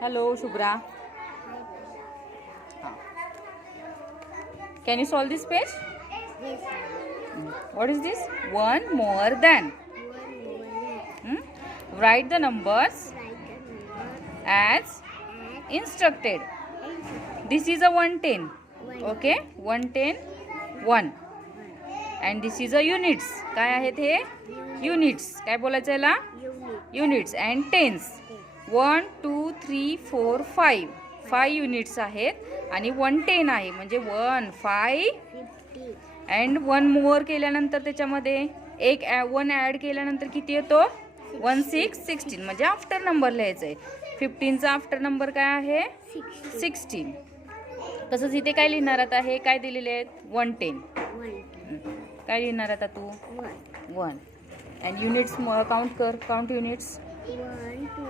Hello, Shubhra. Can you solve this page? Yes. What is this? One more than. Hmm? Write the numbers as instructed. This is a 110. Okay? 110, 1. And this is a units. काय आहेत हे? Units. काय बोलायचं याला? Units and tens. 1, 2, 3, 4, 5. 5 युनिट्स आहेत आणि 110 आहे म्हणजे 1, 5 अँड 1 मोर केल्यानंतर त्याच्यामध्ये एक 1 ॲड केल्यानंतर किती येतो? 1, 6, 16 म्हणजे आफ्टर नंबर लिहायचं आहे. 15चा आफ्टर नंबर काय आहे? 16. तसंच इथे काय लिहिणार आता? हे काय दिलेले आहेत? 110. काय लिहिणार आता तू? 1. अँड युनिट्स काउंट कर. Count units. 1, 2,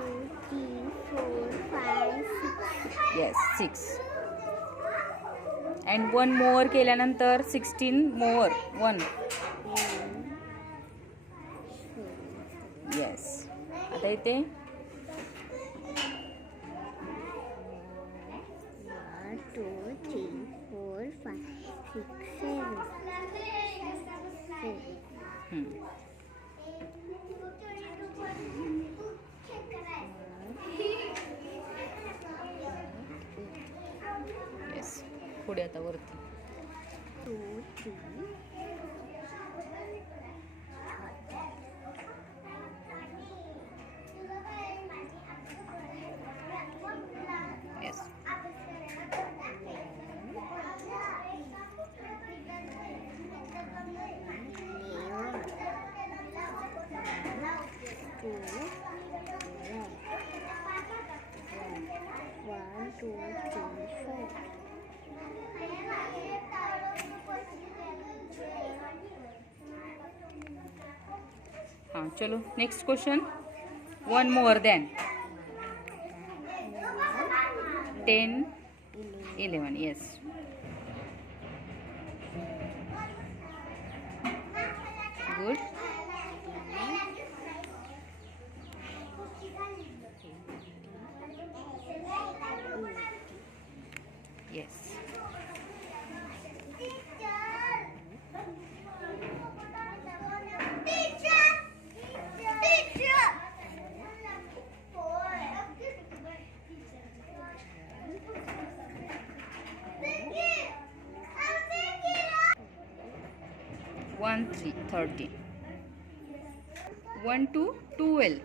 3, 4, 5, 6. येस 6. अँड 1 मोर केल्यानंतर 16 मोर 1. येस. आता इथे 1, 2, 3, 4, 5, 6, 7. येस. पुढे आता वरती 2, 3. येस. 1, 2, 3, 4. हाँ चलो next question. 1 more than 10, 11. Yes. Good. Yes. One, 3, 13. 1 to 12.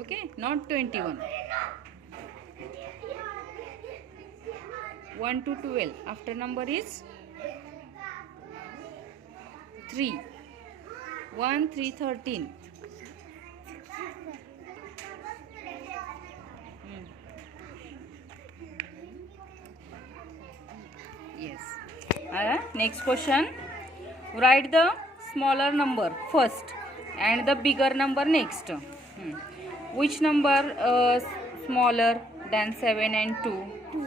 Okay, not 21. 1 to 12. After number is 3. 1, 3, 13. Yes. Next question. Write the smaller number first and the bigger number next. Which number smaller than 7 and 2? 2.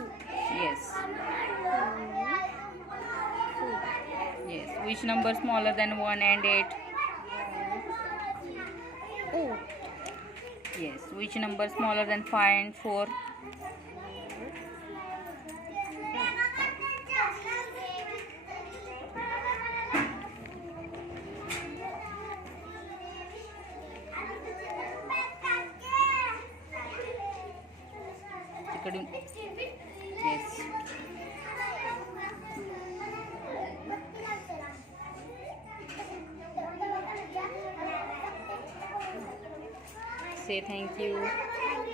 Yes. Yes. Which number smaller than 1 and 8? 8. Yes. Which number smaller than 5 and 4? Yes. Say thank you.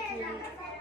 Thank you.